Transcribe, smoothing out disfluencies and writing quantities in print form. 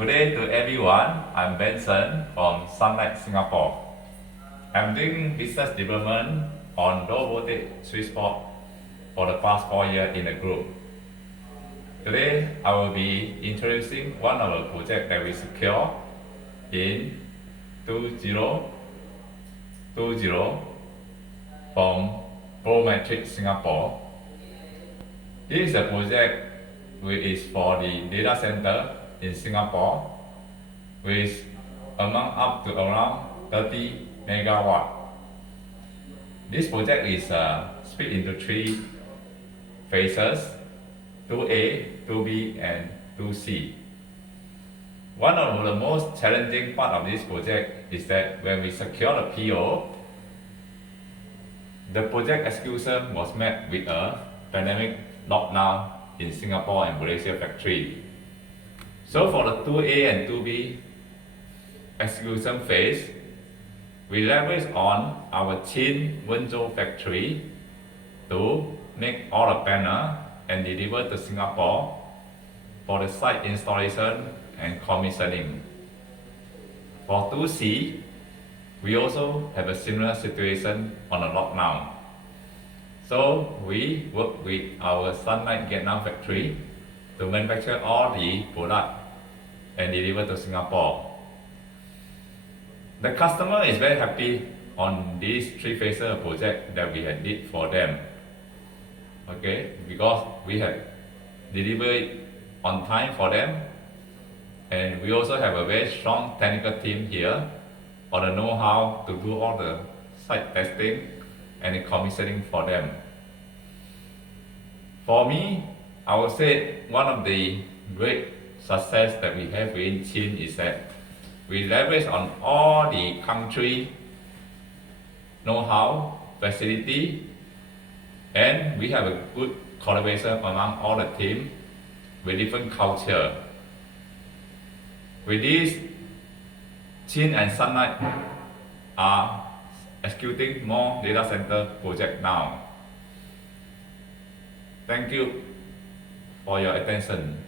Good day to everyone. I'm Benson from CHINT Singapore. I'm doing business development on low voltage switch spot for the past 4 years in the group. Today, I will be introducing one of the projects that we secure in 2020 from Promatrix Singapore. This is a project which is for the data center in Singapore with amount up to around 30 megawatt. This project is split into 3 phases, 2A, 2B and 2C. One of the most challenging part of this project is that when we secure the PO, the project execution was met with a pandemic lockdown in Singapore and Malaysia factory. So for the 2A and 2B execution phase, we leverage on our CHINT Wenzhou factory to make all the panel and deliver to Singapore for the site installation and commissioning. For 2C, we also have a similar situation on a lockdown. So we work with our Sunlight Vietnam factory to manufacture all the product and deliver to Singapore. The customer is very happy on these 3 phases project that we had did for them. Okay, because we have delivered on time for them, and we also have a very strong technical team here on the know-how to do all the site testing and the commissioning for them. For me, I would say one of the great success that we have in CHINT is that we leverage on all the country know-how, facility, and we have a good collaboration among all the team with different culture. With this, CHINT and Sunlight are executing more data center project now. Thank you for your attention.